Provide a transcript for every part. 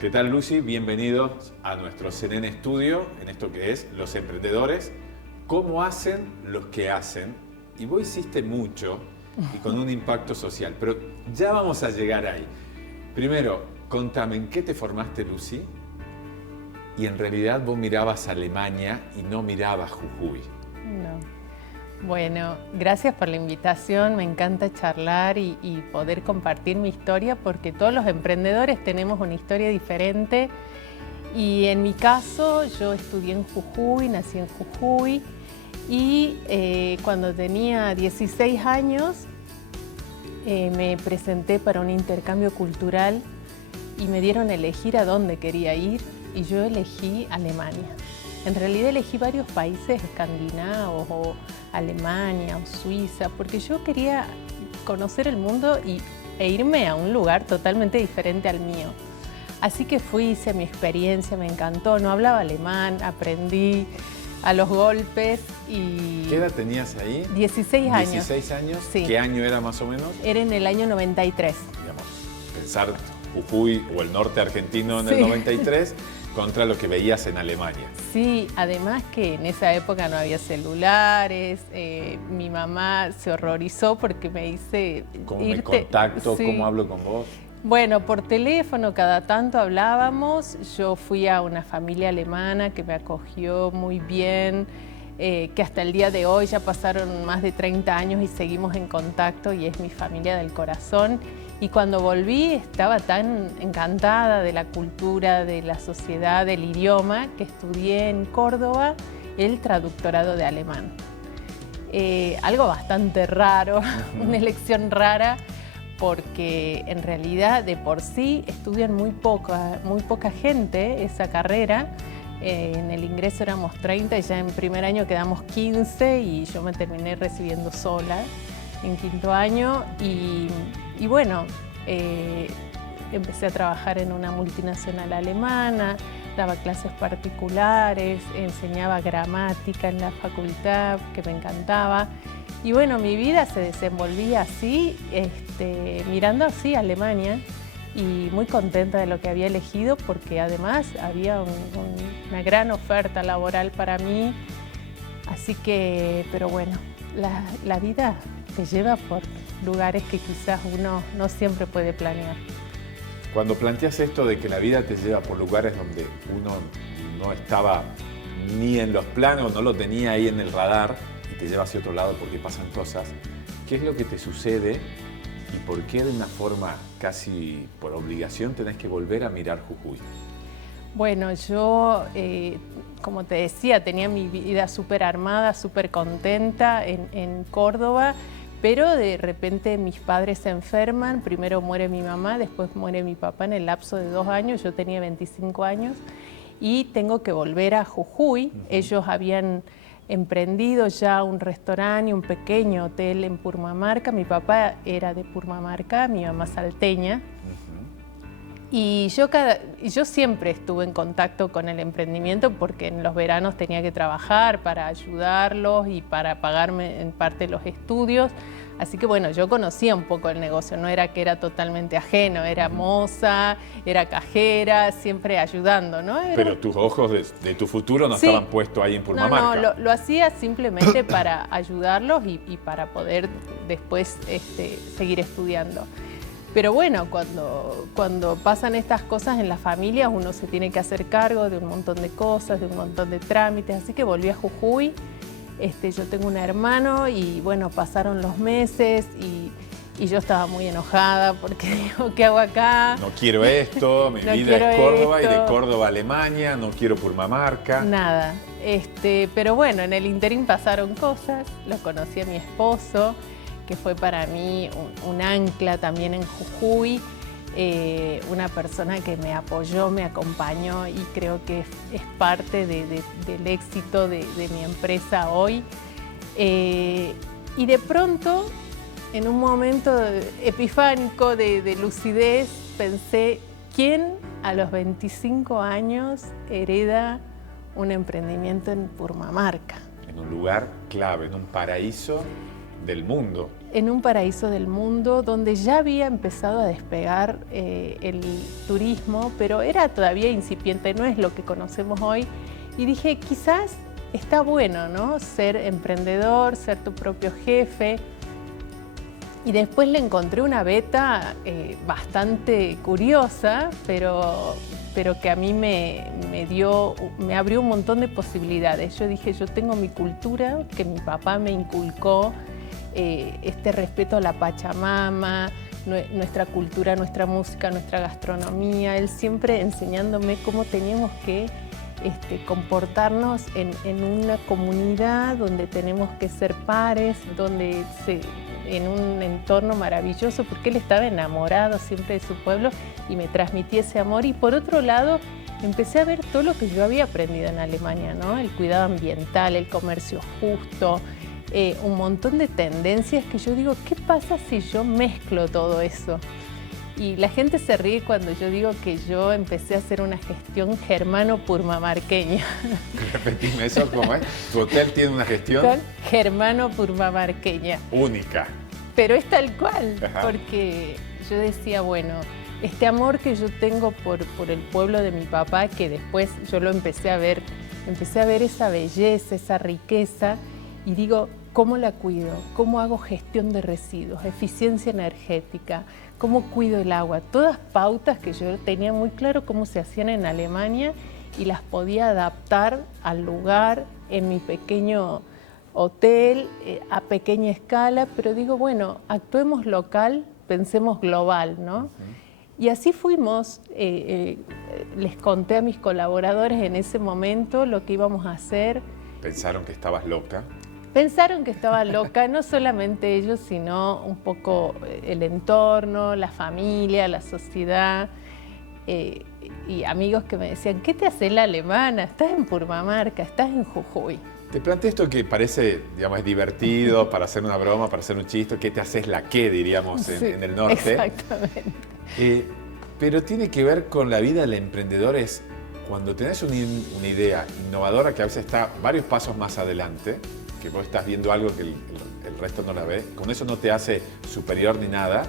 ¿Qué tal, Lucy? Bienvenidos a nuestro CNN Studio, en esto que es Los Emprendedores. ¿Cómo hacen los que hacen? Y vos hiciste mucho y con un impacto social, pero ya vamos a llegar ahí. Primero, contame, ¿en qué te formaste, Lucy? Y en realidad vos mirabas a Alemania y no mirabas Jujuy. No. Bueno, gracias por la invitación, me encanta charlar y poder compartir mi historia porque todos los emprendedores tenemos una historia diferente y en mi caso yo estudié en Jujuy, nací en Jujuy y cuando tenía 16 años me presenté para un intercambio cultural y me dieron a elegir a dónde quería ir y yo elegí Alemania. En realidad elegí varios países escandinavos o Alemania o Suiza porque yo quería conocer el mundo e irme a un lugar totalmente diferente al mío. Así que fui, hice mi experiencia, me encantó, no hablaba alemán, aprendí a los golpes y... ¿Qué edad tenías ahí? 16 años. 16 años. Sí. ¿Qué año era más o menos? Era en el año 93. Digamos, pensar Jujuy o el norte argentino en el Sí. 93 contra lo que veías en Alemania. Sí, además que en esa época no había celulares, mi mamá se horrorizó porque me dice... ¿Cómo me contacto? Sí. ¿Cómo hablo con vos? Bueno, por teléfono cada tanto hablábamos, yo fui a una familia alemana que me acogió muy bien, que hasta el día de hoy ya pasaron más de 30 años y seguimos en contacto y es mi familia del corazón. Y cuando volví estaba tan encantada de la cultura, de la sociedad, del idioma, que estudié en Córdoba el traductorado de alemán. Algo bastante raro, una elección rara, porque en realidad de por sí estudian muy poca gente esa carrera. En el ingreso éramos 30 y ya en primer año quedamos 15 y yo me terminé recibiendo sola en quinto año y bueno, empecé a trabajar en una multinacional alemana, daba clases particulares, enseñaba gramática en la facultad, que me encantaba. Y bueno, mi vida se desenvolvía así, mirando así a Alemania y muy contenta de lo que había elegido porque además había una gran oferta laboral para mí. Así que, pero bueno, la vida te lleva por lugares que quizás uno no siempre puede planear. Cuando planteas esto de que la vida te lleva por lugares donde uno no estaba ni en los planos, no lo tenía ahí en el radar y te lleva hacia otro lado porque pasan cosas, ¿qué es lo que te sucede y por qué de una forma casi por obligación tenés que volver a mirar Jujuy? Bueno, yo, como te decía, tenía mi vida súper armada, súper contenta en Córdoba, pero de repente mis padres se enferman, primero muere mi mamá, después muere mi papá en el lapso de 2 años, yo tenía 25 años y tengo que volver a Jujuy. Ellos habían emprendido ya un restaurante y un pequeño hotel en Purmamarca, mi papá era de Purmamarca, mi mamá salteña. Y yo siempre estuve en contacto con el emprendimiento porque en los veranos tenía que trabajar para ayudarlos y para pagarme en parte los estudios. Así que bueno, yo conocía un poco el negocio, no era que era totalmente ajeno, era moza, era cajera, siempre ayudando, ¿no? Pero tus ojos de tu futuro no Sí. estaban puestos ahí en Purmamarca. No, lo hacía simplemente para ayudarlos y para poder después seguir estudiando. Pero bueno, cuando pasan estas cosas en las familias, uno se tiene que hacer cargo de un montón de cosas, de un montón de trámites. Así que volví a Jujuy. Yo tengo un hermano y bueno, pasaron los meses y yo estaba muy enojada porque digo, ¿qué hago acá? No quiero esto, mi No vida quiero es Córdoba esto. y de Córdoba a Alemania, no quiero Purmamarca. Nada. Pero bueno, en el interín pasaron cosas. Lo conocí a mi esposo, que fue para mí un ancla también en Jujuy, una persona que me apoyó, me acompañó y creo que es parte del éxito de mi empresa hoy. Y de pronto, en un momento epifánico de lucidez, pensé, ¿quién a los 25 años hereda un emprendimiento en Purmamarca? En un lugar clave, en un paraíso del mundo. En un paraíso del mundo donde ya había empezado a despegar el turismo, pero era todavía incipiente, no es lo que conocemos hoy. Y dije, quizás está bueno, ¿no? Ser emprendedor, ser tu propio jefe. Y después le encontré una beta bastante curiosa, pero que a mí me abrió un montón de posibilidades. Yo dije, yo tengo mi cultura, que mi papá me inculcó, este respeto a la Pachamama, nuestra cultura, nuestra música, nuestra gastronomía. Él siempre enseñándome cómo teníamos que comportarnos en una comunidad donde tenemos que ser pares, en un entorno maravilloso, porque él estaba enamorado siempre de su pueblo y me transmitía ese amor. Y por otro lado, empecé a ver todo lo que yo había aprendido en Alemania, ¿no? El cuidado ambiental, el comercio justo, un montón de tendencias que yo digo, ¿qué pasa si yo mezclo todo eso? Y la gente se ríe cuando yo digo que yo empecé a hacer una gestión germano-purmamarqueña. Repetime eso, ¿cómo es? ¿Tu hotel tiene una gestión? Germano-purmamarqueña. Única. Pero es tal cual, Ajá. porque yo decía, bueno, este amor que yo tengo por el pueblo de mi papá, que después yo lo empecé a ver esa belleza, esa riqueza, y digo, ¿cómo la cuido? ¿Cómo hago gestión de residuos? Eficiencia energética, ¿cómo cuido el agua? Todas pautas que yo tenía muy claro cómo se hacían en Alemania y las podía adaptar al lugar, en mi pequeño hotel, a pequeña escala, pero digo, bueno, actuemos local, pensemos global, ¿no? Y así fuimos, les conté a mis colaboradores en ese momento lo que íbamos a hacer. ¿Pensaron que estabas loca? Pensaron que estaba loca, no solamente ellos, sino un poco el entorno, la familia, la sociedad, y amigos que me decían, ¿qué te hace la alemana? Estás en Purmamarca, estás en Jujuy. Te planteé esto que parece, digamos, es divertido, para hacer una broma, para hacer un chiste, ¿qué te haces la qué, diríamos, en el norte? Exactamente. Pero tiene que ver con la vida del emprendedor, es cuando tenés una idea innovadora que a veces está varios pasos más adelante, que vos estás viendo algo que el resto no la ve, con eso no te hace superior ni nada,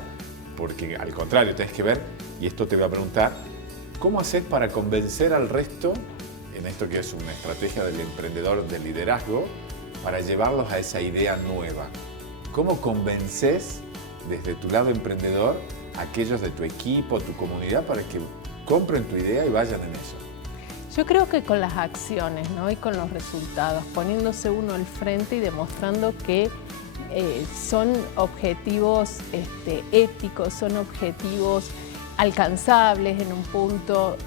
porque al contrario, tenés que ver, y esto te voy a preguntar, ¿cómo haces para convencer al resto, en esto que es una estrategia del emprendedor de liderazgo, para llevarlos a esa idea nueva? ¿Cómo convences desde tu lado emprendedor a aquellos de tu equipo, tu comunidad, para que compren tu idea y vayan en eso? Yo creo que con las acciones, ¿no? Y con los resultados, poniéndose uno al frente y demostrando que son objetivos éticos, son objetivos alcanzables en un punto,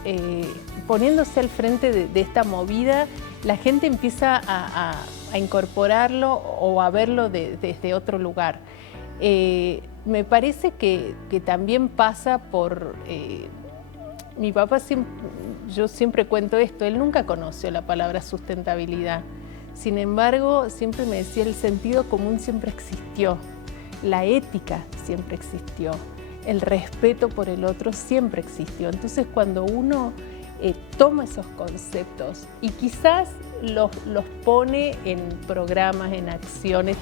poniéndose al frente de esta movida, la gente empieza a incorporarlo o a verlo desde otro lugar. Me parece que también pasa por... mi papá, yo siempre cuento esto, él nunca conoció la palabra sustentabilidad. Sin embargo, siempre me decía, el sentido común siempre existió, la ética siempre existió, el respeto por el otro siempre existió. Entonces, cuando uno toma esos conceptos y quizás los pone en programas, en acciones,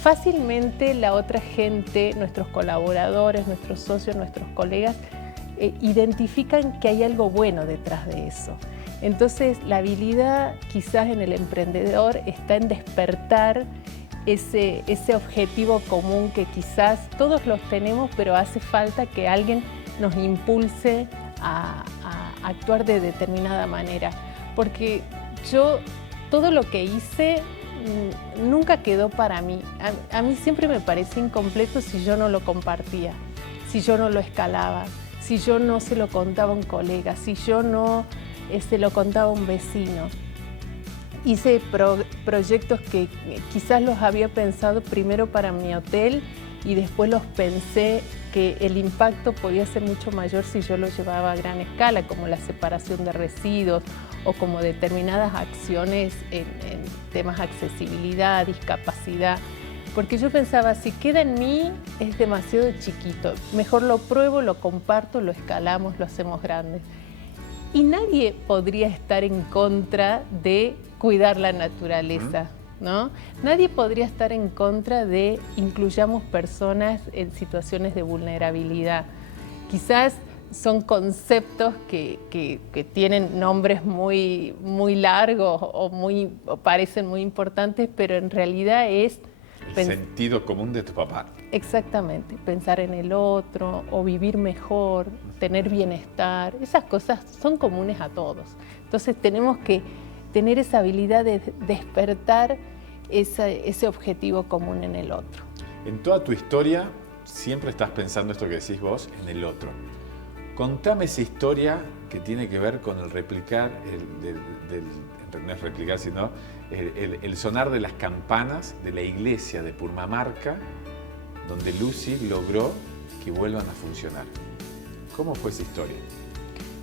fácilmente la otra gente, nuestros colaboradores, nuestros socios, nuestros colegas, identifican que hay algo bueno detrás de eso. Entonces, la habilidad quizás en el emprendedor está en despertar ese objetivo común que quizás todos los tenemos, pero hace falta que alguien nos impulse a actuar de determinada manera. Porque yo, todo lo que hice nunca quedó para mí. A mí siempre me parecía incompleto si yo no lo compartía, si yo no lo escalaba, si yo no se lo contaba a un colega, si yo no se lo contaba a un vecino. Hice proyectos que quizás los había pensado primero para mi hotel y después los pensé que el impacto podía ser mucho mayor si yo lo llevaba a gran escala, como la separación de residuos o como determinadas acciones en temas de accesibilidad, discapacidad. Porque yo pensaba, si queda en mí es demasiado chiquito, mejor lo pruebo, lo comparto, lo escalamos, lo hacemos grande. Y nadie podría estar en contra de cuidar la naturaleza. ¿no? Nadie podría estar en contra de incluyamos personas en situaciones de vulnerabilidad. Quizás son conceptos que tienen nombres muy largos o parecen muy importantes, pero en realidad es... El sentido común de tu papá. Exactamente, pensar en el otro o vivir mejor, tener bienestar, esas cosas son comunes a todos. Entonces tenemos que tener esa habilidad de despertar ese objetivo común en el otro. En toda tu historia siempre estás pensando esto que decís vos, en el otro. Contame esa historia que tiene que ver con el replicar, no es replicar, sino el sonar de las campanas de la iglesia de Purmamarca, donde Lucy logró que vuelvan a funcionar. ¿Cómo fue esa historia?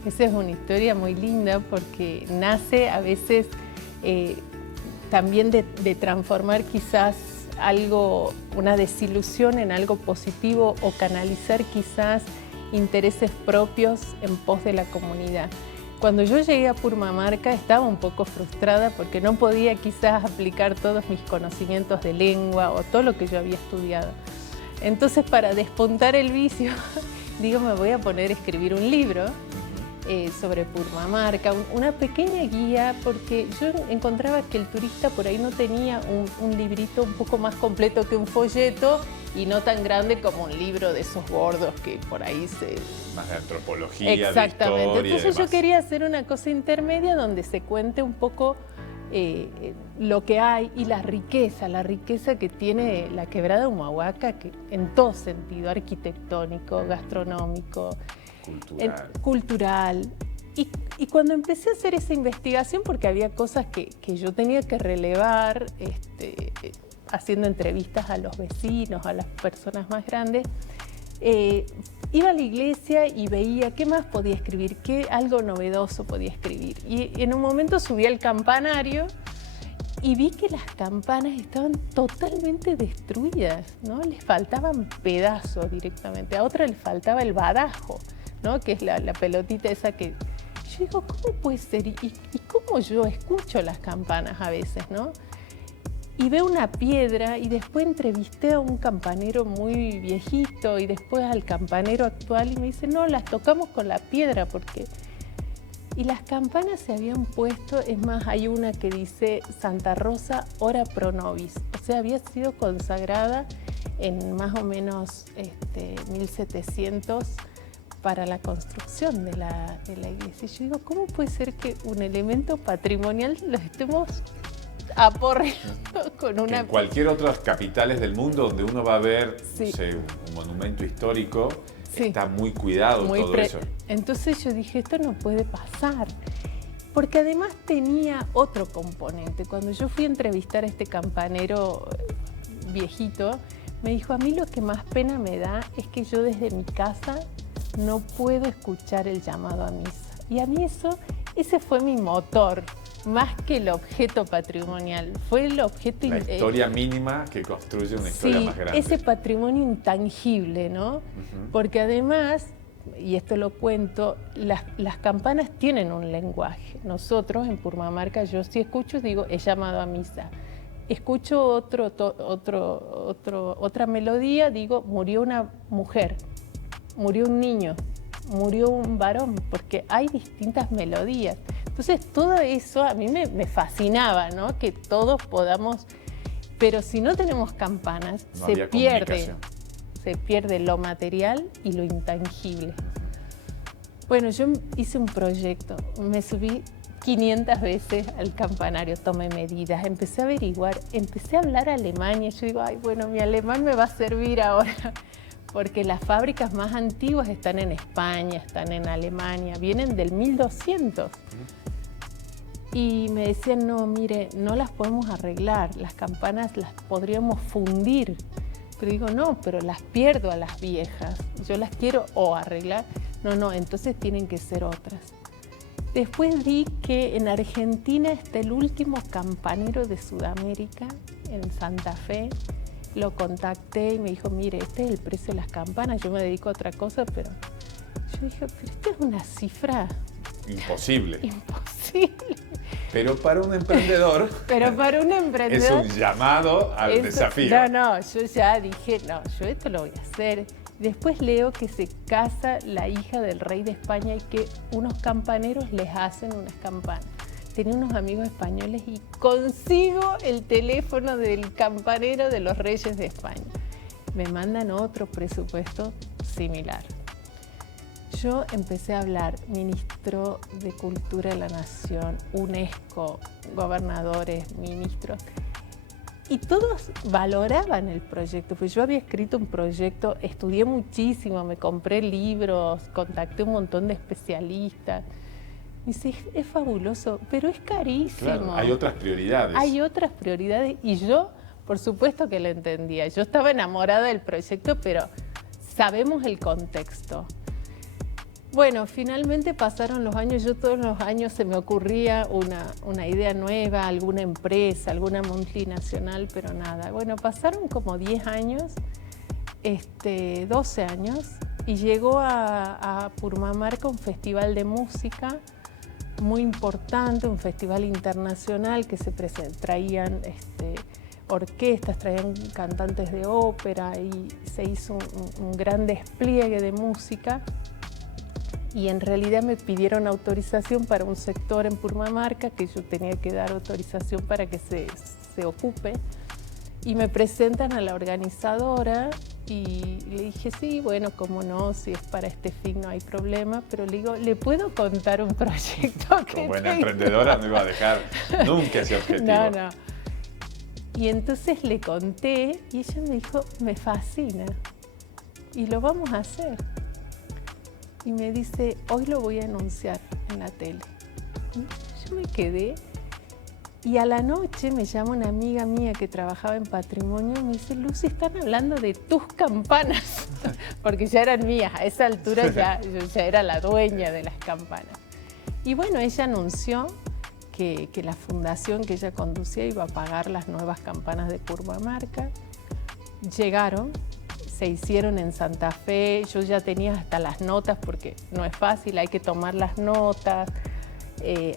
Esa es una historia muy linda porque nace a veces también de transformar quizás algo, una desilusión en algo positivo o canalizar quizás intereses propios en pos de la comunidad. Cuando yo llegué a Purmamarca estaba un poco frustrada porque no podía quizás aplicar todos mis conocimientos de lengua o todo lo que yo había estudiado. Entonces, para despuntar el vicio, digo, me voy a poner a escribir un libro sobre Purmamarca, una pequeña guía, porque yo encontraba que el turista por ahí no tenía un librito un poco más completo que un folleto y no tan grande como un libro de esos gordos que por ahí se... Más de antropología, exactamente. De historia. Entonces yo quería hacer una cosa intermedia donde se cuente un poco lo que hay y la riqueza que tiene la quebrada de Humahuaca, que en todo sentido, arquitectónico, gastronómico, cultural. Y cuando empecé a hacer esa investigación, porque había cosas que yo tenía que relevar, haciendo entrevistas a los vecinos, a las personas más grandes, iba a la iglesia y veía qué más podía escribir, qué algo novedoso podía escribir. Y en un momento subí al campanario y vi que las campanas estaban totalmente destruidas, ¿no? Les faltaban pedazos directamente. A otra les faltaba el badajo, ¿no? Que es la pelotita esa que... Yo digo, ¿cómo puede ser? ¿Y cómo yo escucho las campanas a veces, ¿no? Y veo una piedra y después entrevisté a un campanero muy viejito y después al campanero actual y me dice, no, las tocamos con la piedra porque... Y las campanas se habían puesto, es más, hay una que dice Santa Rosa, ora pro nobis, o sea, había sido consagrada en más o menos 1700 para la construcción de la iglesia. Y yo digo, ¿cómo puede ser que un elemento patrimonial lo estemos aporreando con una... En cualquier otras capitales del mundo donde uno va a ver, sí, no sé, un monumento histórico, sí, está muy cuidado todo eso. Entonces yo dije, esto no puede pasar. Porque además tenía otro componente. Cuando yo fui a entrevistar a este campanero viejito, me dijo, a mí lo que más pena me da es que yo desde mi casa no puedo escuchar el llamado a misa. Y a mí ese fue mi motor. Más que el objeto patrimonial, fue el objeto... La historia mínima que construye una historia más grande. Ese patrimonio intangible, ¿no? Porque además, y esto lo cuento, las campanas tienen un lenguaje. Nosotros en Purmamarca, yo si escucho, digo, he llamado a misa. Escucho otra melodía, digo, murió una mujer, murió un niño, murió un varón, porque hay distintas melodías. Entonces, todo eso a mí me fascinaba, ¿no? Que todos podamos... Pero si no tenemos campanas, se pierde lo material y lo intangible. Bueno, yo hice un proyecto, me subí 500 veces al campanario, tomé medidas, empecé a averiguar, empecé a hablar alemán y yo digo, ay, bueno, mi alemán me va a servir ahora. Porque las fábricas más antiguas están en España, están en Alemania, vienen del 1200. Y me decían, no, mire, no las podemos arreglar, las campanas las podríamos fundir. Pero digo, no, pero las pierdo a las viejas, yo las quiero o arreglar. No, entonces tienen que ser otras. Después vi que en Argentina está el último campanero de Sudamérica, en Santa Fe. Lo contacté y me dijo, mire, este es el precio de las campanas, yo me dedico a otra cosa, pero yo dije, pero esta es una cifra... Imposible. Imposible. Pero para un emprendedor, Pero para un emprendedor es un llamado al desafío. No, yo ya dije, no, yo esto lo voy a hacer. Después leo que se casa la hija del rey de España y que unos campaneros les hacen unas campanas. Tenía unos amigos españoles y consigo el teléfono del campanero de los reyes de España. Me mandan otro presupuesto similar. Yo empecé a hablar, ministro de Cultura de la Nación, UNESCO, gobernadores, ministros, y todos valoraban el proyecto, pues yo había escrito un proyecto, estudié muchísimo, me compré libros, contacté un montón de especialistas. Me dice, es fabuloso, pero es carísimo. Claro, hay otras prioridades. Hay otras prioridades y yo, por supuesto que lo entendía. Yo estaba enamorada del proyecto, pero sabemos el contexto. Bueno, finalmente pasaron los años, yo todos los años se me ocurría una idea nueva, alguna empresa, alguna multinacional, pero nada. Bueno, pasaron como 10 años, 12 años, y llegó a Purmamarca un festival de música muy importante, un festival internacional que se traían orquestas, traían cantantes de ópera y se hizo un gran despliegue de música. Y en realidad me pidieron autorización para un sector en Purmamarca, que yo tenía que dar autorización para que se ocupe. Y me presentan a la organizadora y le dije, sí, bueno, cómo no, si es para este fin no hay problema, pero le digo, ¿le puedo contar un proyecto que Como buena tengo? emprendedora no iba a dejar nunca ese objetivo. No, no. Y entonces le conté y ella me dijo, me fascina y lo vamos a hacer. Y me dice, hoy lo voy a anunciar en la tele. Y yo me quedé y a la noche me llama una amiga mía que trabajaba en patrimonio y me dice, Lucy, están hablando de tus campanas, porque ya eran mías, a esa altura yo ya era la dueña de las campanas. Y bueno, ella anunció que la fundación que ella conducía iba a pagar las nuevas campanas de Purmamarca. Llegaron. Se hicieron en Santa Fe, yo ya tenía hasta las notas porque no es fácil, hay que tomar las notas.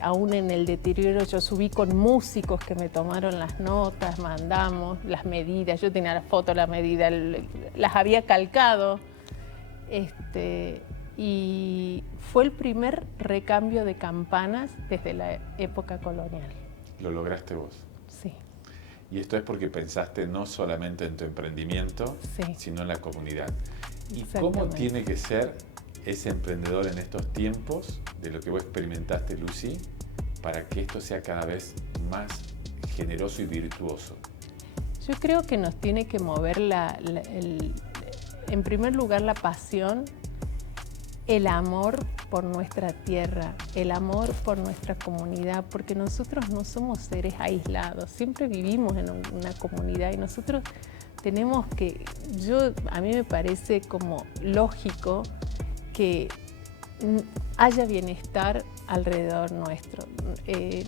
Aún en el deterioro yo subí con músicos que me tomaron las notas, mandamos las medidas, yo tenía la foto, la medida, las había calcado. Y fue el primer recambio de campanas desde la época colonial. ¿Lo lograste vos? Sí. Y esto es porque pensaste no solamente en tu emprendimiento, Sí. sino en la comunidad. ¿Y cómo tiene que ser ese emprendedor en estos tiempos, de lo que vos experimentaste, Lucy, para que esto sea cada vez más generoso y virtuoso? Yo creo que nos tiene que mover en primer lugar la pasión, el amor por nuestra tierra, el amor por nuestra comunidad, porque nosotros no somos seres aislados, siempre vivimos en una comunidad y nosotros tenemos que, a mí me parece como lógico que haya bienestar alrededor nuestro.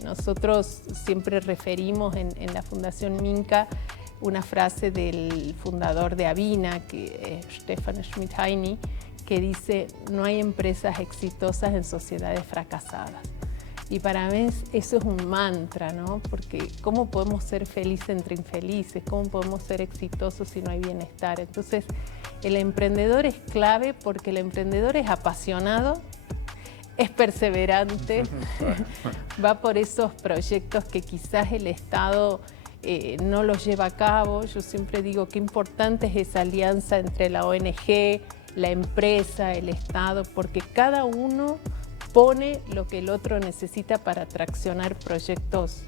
Nosotros siempre referimos en la Fundación Minca una frase del fundador de Avina, Stefan Schmidt-Heiny, que dice, no hay empresas exitosas en sociedades fracasadas. Y para mí eso es un mantra, ¿no? Porque ¿cómo podemos ser felices entre infelices? ¿Cómo podemos ser exitosos si no hay bienestar? Entonces, el emprendedor es clave porque el emprendedor es apasionado, es perseverante, va por esos proyectos que quizás el Estado no los lleva a cabo. Yo siempre digo qué importante es esa alianza entre la ONG, la empresa, el Estado, porque cada uno pone lo que el otro necesita para traccionar proyectos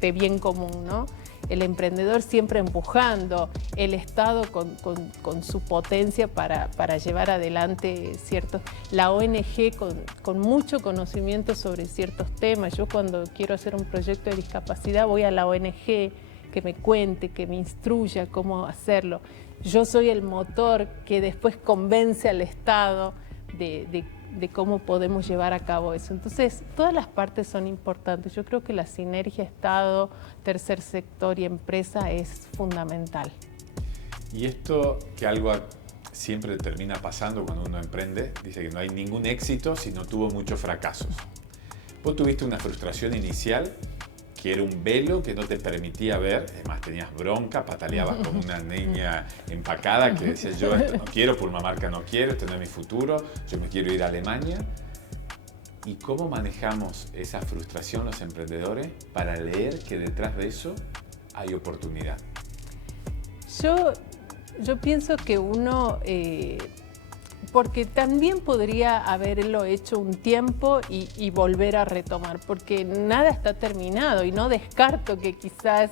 de bien común, ¿no? El emprendedor siempre empujando, el Estado con su potencia para llevar adelante ciertos... La ONG con mucho conocimiento sobre ciertos temas. Yo cuando quiero hacer un proyecto de discapacidad voy a la ONG que me cuente, que me instruya cómo hacerlo. Yo soy el motor que después convence al Estado de cómo podemos llevar a cabo eso. Entonces, todas las partes son importantes. Yo creo que la sinergia Estado, tercer sector y empresa es fundamental. Y esto que algo siempre termina pasando cuando uno emprende, dice que no hay ningún éxito si no tuvo muchos fracasos. Vos tuviste una frustración inicial que era un velo que no te permitía ver, además tenías bronca, pataleabas como una niña empacada que decía yo esto no quiero, Purmamarca no quiero, esto no es mi futuro, yo me quiero ir a Alemania. ¿Y cómo manejamos esa frustración los emprendedores para leer que detrás de eso hay oportunidad? Yo pienso que uno, porque también podría haberlo hecho un tiempo y volver a retomar, porque nada está terminado y no descarto que quizás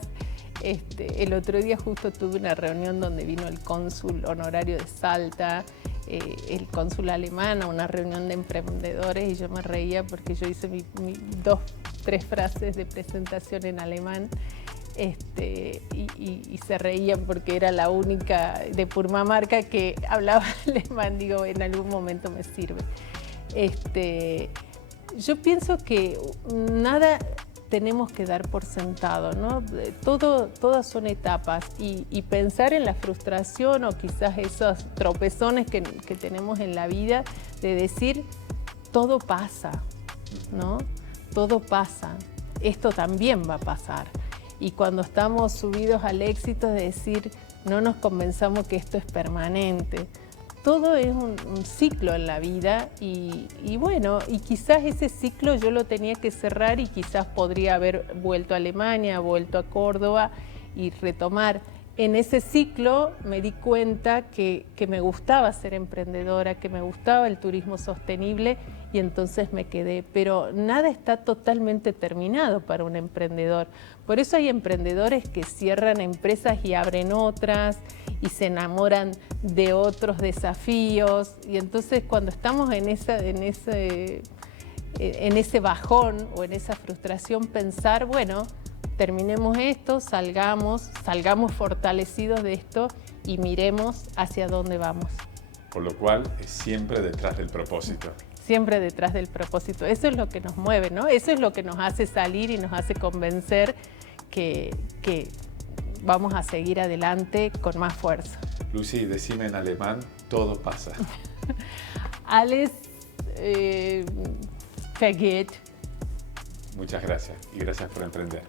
el otro día justo tuve una reunión donde vino el cónsul honorario de Salta, el cónsul alemán, a una reunión de emprendedores y yo me reía porque yo hice tres frases de presentación en alemán. Y se reían porque era la única de Purmamarca que hablaba alemán. Digo, en algún momento me sirve. Yo pienso que nada tenemos que dar por sentado, ¿no? Todas son etapas y pensar en la frustración o quizás esos tropezones que tenemos en la vida, de decir, todo pasa, ¿no? Todo pasa, esto también va a pasar. Y cuando estamos subidos al éxito, de decir, no nos convenzamos que esto es permanente. Todo es un ciclo en la vida y bueno, y quizás ese ciclo yo lo tenía que cerrar y quizás podría haber vuelto a Alemania, vuelto a Córdoba y retomar. En ese ciclo me di cuenta que me gustaba ser emprendedora, que me gustaba el turismo sostenible y entonces me quedé. Pero nada está totalmente terminado para un emprendedor. Por eso hay emprendedores que cierran empresas y abren otras y se enamoran de otros desafíos. Y entonces cuando estamos en ese bajón o en esa frustración, pensar, bueno, terminemos esto, salgamos fortalecidos de esto y miremos hacia dónde vamos. Por lo cual es siempre detrás del propósito. Siempre detrás del propósito. Eso es lo que nos mueve, ¿no? Eso es lo que nos hace salir y nos hace convencer que vamos a seguir adelante con más fuerza. Lucy, decime en alemán, todo pasa. Alles vergeht. Muchas gracias y gracias por emprender.